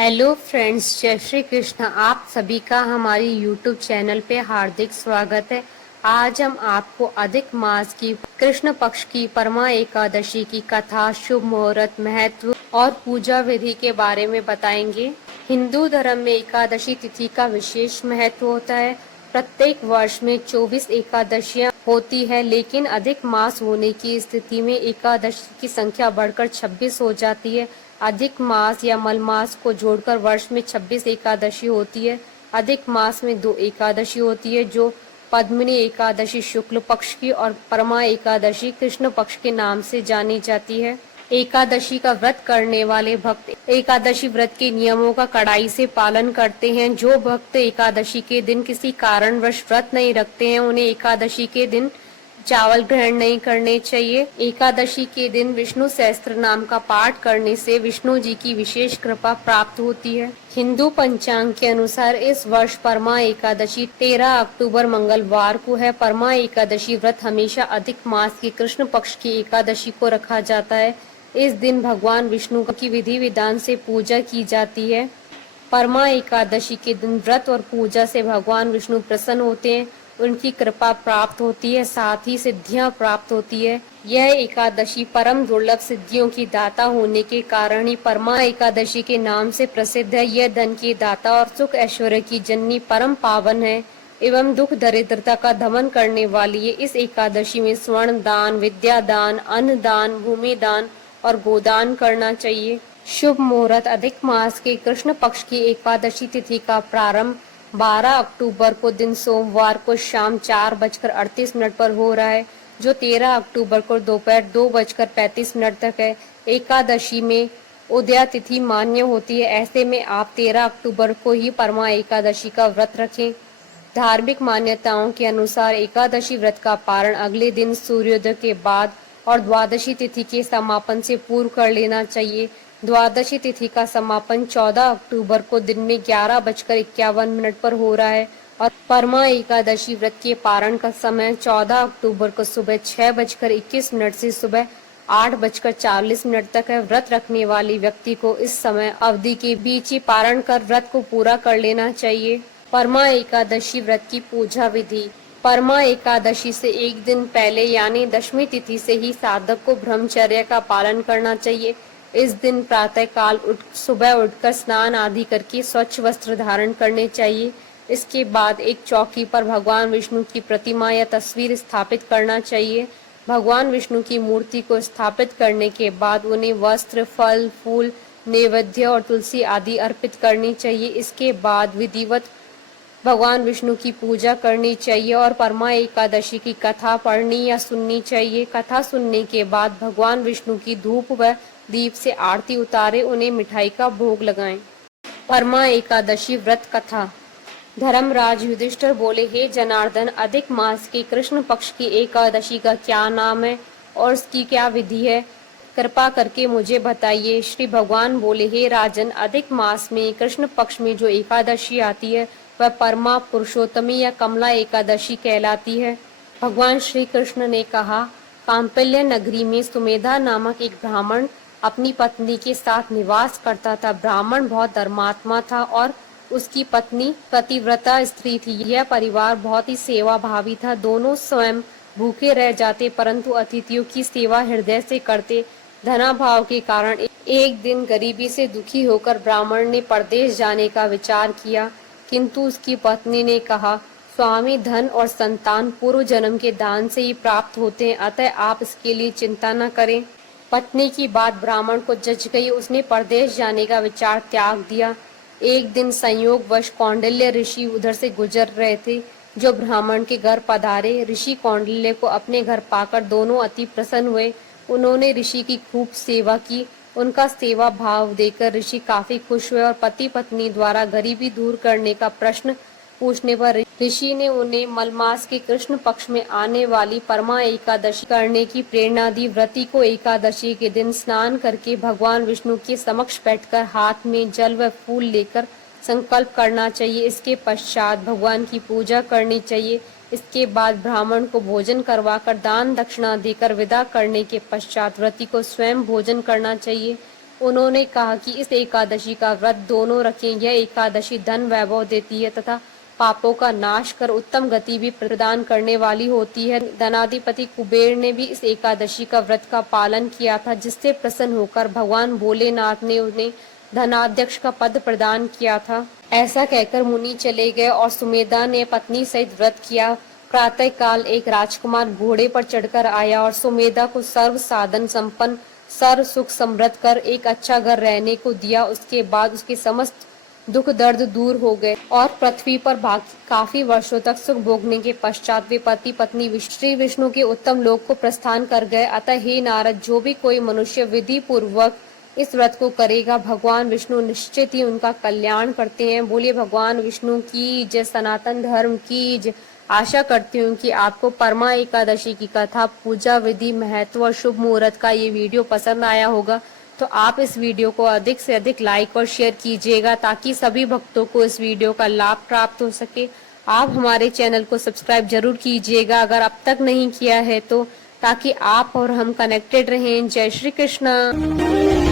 Hello friends, जय श्री कृष्ण। आप सभी का हमारी यूट्यूब चैनल पे हार्दिक स्वागत है। आज हम आपको अधिक मास की कृष्ण पक्ष की परमा एकादशी की कथा, शुभ मुहूर्त, महत्व और पूजा विधि के बारे में बताएंगे। हिंदू धर्म में एकादशी तिथि का विशेष महत्व होता है। प्रत्येक वर्ष में 24 एकादशियां होती है, लेकिन अधिक मास होने की स्थिति में एकादशी की संख्या बढ़कर 26 हो जाती है। अधिक मास या मलमास को जोड़कर वर्ष में 26 एकादशी होती है। अधिक मास में 2 एकादशी होती है, जो पद्मिनी एकादशी शुक्ल पक्ष की और परमा एकादशी कृष्ण पक्ष के नाम से जानी जाती है। एकादशी का व्रत करने वाले भक्त एकादशी व्रत के नियमों का कड़ाई से पालन करते हैं। जो भक्त एकादशी के दिन किसी कारणवश व्रत नहीं रखते हैं, उन्हें एकादशी के दिन चावल ग्रहण नहीं करने चाहिए। एकादशी के दिन विष्णु सहस्त्र नाम का पाठ करने से विष्णु जी की विशेष कृपा प्राप्त होती है। हिंदू पंचांग के अनुसार इस वर्ष परमा एकादशी 13 अक्टूबर मंगलवार को है। परमा एकादशी व्रत हमेशा अधिक मास की कृष्ण पक्ष की एकादशी को रखा जाता है। इस दिन भगवान विष्णु की विधि विधान से पूजा की जाती है। परमा एकादशी के दिन व्रत और पूजा से भगवान विष्णु प्रसन्न होते हैं, उनकी कृपा प्राप्त होती है, साथ ही सिद्धियां प्राप्त होती है। यह एकादशी परम दुर्लभ सिद्धियों की दाता होने के कारण ही परमा एकादशी के नाम से प्रसिद्ध है। यह धन की दाता और सुख ऐश्वर्य की जननी परम पावन है एवं दुख दरिद्रता का दमन करने वाली है। इस एकादशी में स्वर्ण दान, विद्या दान, अन्न दान, भूमि दान और गोदान करना चाहिए। शुभ मुहूर्त। अधिक मास के कृष्ण पक्ष की एकादशी तिथि का प्रारंभ 12 अक्टूबर को दिन सोमवार को शाम 4:38 पर हो रहा है, जो 13 अक्टूबर को दोपहर 2:35 तक है। एकादशी में उदया तिथि मान्य होती है। ऐसे में आप 13 अक्टूबर को ही परमा एकादशी का व्रत रखें। धार्मिक मान्यताओं के अनुसार एकादशी व्रत का पारण अगले दिन सूर्योदय के बाद और द्वादशी तिथि के समापन से पूर्व कर लेना चाहिए। द्वादशी तिथि का समापन 14 अक्टूबर को दिन में 11:51 पर हो रहा है और परमा एकादशी व्रत के पारण का समय 14 अक्टूबर को सुबह 6:21 से सुबह 8:40 तक है। व्रत रखने वाले व्यक्ति को इस समय अवधि के बीच ही पारण कर व्रत को पूरा कर लेना चाहिए। परमा एकादशी व्रत की पूजा विधि। परमा एकादशी से एक दिन पहले यानी दशमी तिथि से ही साधक को ब्रह्मचर्य का पालन करना चाहिए। इस दिन प्रातः काल सुबह उठकर स्नान आदि करके स्वच्छ वस्त्र धारण करने चाहिए। इसके बाद एक चौकी पर भगवान विष्णु की प्रतिमा या तस्वीर स्थापित करना चाहिए। भगवान विष्णु की मूर्ति को स्थापित करने के बाद उन्हें वस्त्र, फल, फूल, नैवेद्य और तुलसी आदि अर्पित करनी चाहिए। इसके बाद विधिवत भगवान विष्णु की पूजा करनी चाहिए और परमा एकादशी की कथा पढ़नी या सुननी चाहिए। कथा सुनने के बाद भगवान विष्णु की धूप व दीप से आरती उतारे, उन्हें मिठाई का भोग लगाएं। परमा एकादशी व्रत कथा। धर्मराज युधिष्ठिर बोले, हे जनार्दन, अधिक मास के कृष्ण पक्ष की एकादशी का क्या नाम है और उसकी क्या विधि है? कृपा करके मुझे बताइए। श्री भगवान बोले, हे राजन, अधिक मास में कृष्ण पक्ष में जो एकादशी आती है वह परमा पुरुषोत्तमी या कमला एकादशी कहलाती है। भगवान श्री कृष्ण ने कहा, कांपिल्य नगरी में सुमेधा नामक एक ब्राह्मण अपनी पत्नी के साथ निवास करता था। ब्राह्मण बहुत धर्मात्मा था और उसकी पत्नी पतिव्रता स्त्री थी। यह परिवार बहुत ही सेवा भावी था। दोनों स्वयं भूखे रह जाते परंतु अतिथियों की सेवा हृदय से करते। धनाभाव के कारण एक दिन गरीबी से दुखी होकर ब्राह्मण ने परदेश जाने का विचार किया, किंतु उसकी पत्नी ने कहा, स्वामी, धन और संतान पूर्व जन्म के दान से ही प्राप्त होते हैं, अतः आप इसके लिए चिंता न करें। पत्नी की बात ब्राह्मण को जच गई। उसने परदेश जाने का विचार त्याग दिया। एक दिन संयोगवश कौंडिल्य ऋषि उधर से गुजर रहे थे, जो ब्राह्मण के घर पधारे। ऋषि कौंडिल्य को अपने घर पाकर दोनों अति प्रसन्न हुए। उन्होंने ऋषि की खूब सेवा की। उनका सेवा भाव देखकर ऋषि काफी खुश हुए और पति पत्नी द्वारा गरीबी दूर करने का प्रश्न पूछने पर ऋषि ने उन्हें मलमास के कृष्ण पक्ष में आने वाली परमा एकादशी करने की प्रेरणा दी। व्रती को एकादशी के दिन स्नान करके भगवान विष्णु के समक्ष बैठकर हाथ में जल व फूल लेकर संकल्प करना चाहिए। इसके पश्चात भगवान की पूजा करनी चाहिए। इसके बाद ब्राह्मण को भोजन करवाकर दान दक्षिणा देकर विदा करने के पश्चात व्रती को स्वयं भोजन करना चाहिए। उन्होंने कहा कि इस एकादशी का व्रत दोनों रखें। यह एकादशी धन वैभव देती है तथा पापों का नाश कर उत्तम गति भी प्रदान करने वाली होती है। धनाधिपति कुबेर ने भी इस एकादशी का व्रत का पालन किया था, जिससे प्रसन्न होकर भगवान भोलेनाथ ने उन्हें धनाध्यक्ष का पद प्रदान किया था। ऐसा कहकर मुनि चले गए और सुमेधा ने पत्नी सहित व्रत किया। प्रातः काल एक राजकुमार घोड़े पर चढ़कर आया और सुमेधा को सर्व साधन संपन्न, सर्व सुख समृद्ध कर एक अच्छा घर रहने को दिया। उसके बाद उसके समस्त दुख दर्द दूर हो गए और पृथ्वी पर काफी वर्षों तक सुख भोगने के पश्चात वे पति पत्नी श्री विष्णु के उत्तम लोक को प्रस्थान कर गए। अतः हे नारद, जो भी कोई मनुष्य विधि पूर्वक इस व्रत को करेगा, भगवान विष्णु निश्चित ही उनका कल्याण करते हैं। बोलिए भगवान विष्णु की जय, सनातन धर्म की जय। आशा करती हूँ कि आपको परमा एकादशी की कथा, पूजा विधि, महत्व और शुभ मुहूर्त का ये वीडियो पसंद आया होगा। तो आप इस वीडियो को अधिक से अधिक लाइक और शेयर कीजिएगा ताकि सभी भक्तों को इस वीडियो का लाभ प्राप्त हो सके। आप हमारे चैनल को सब्सक्राइब जरूर कीजिएगा अगर अब तक नहीं किया है तो, ताकि आप और हम कनेक्टेड रहें। जय श्री कृष्ण।